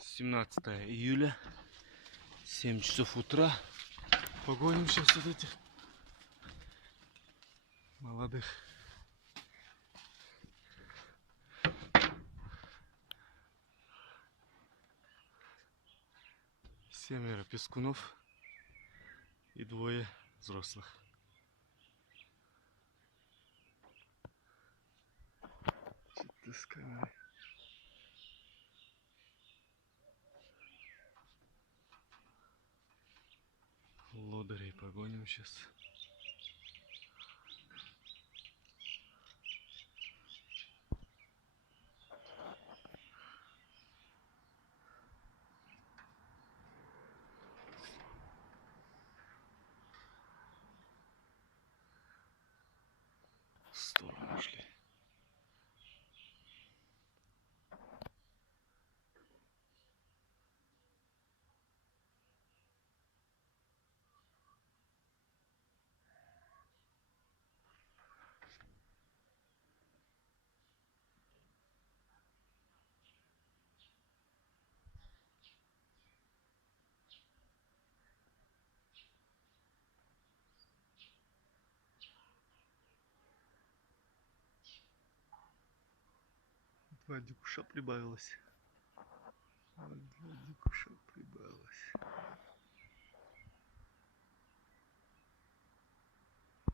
17 июля, 7 часов утра. Погоним сейчас вот этих молодых. Семеро пескунов и двое взрослых. Что-то с камерой. Лодырей погоним сейчас. В сторону шли. Два дикуша прибавилось. Два дикуша прибавилось.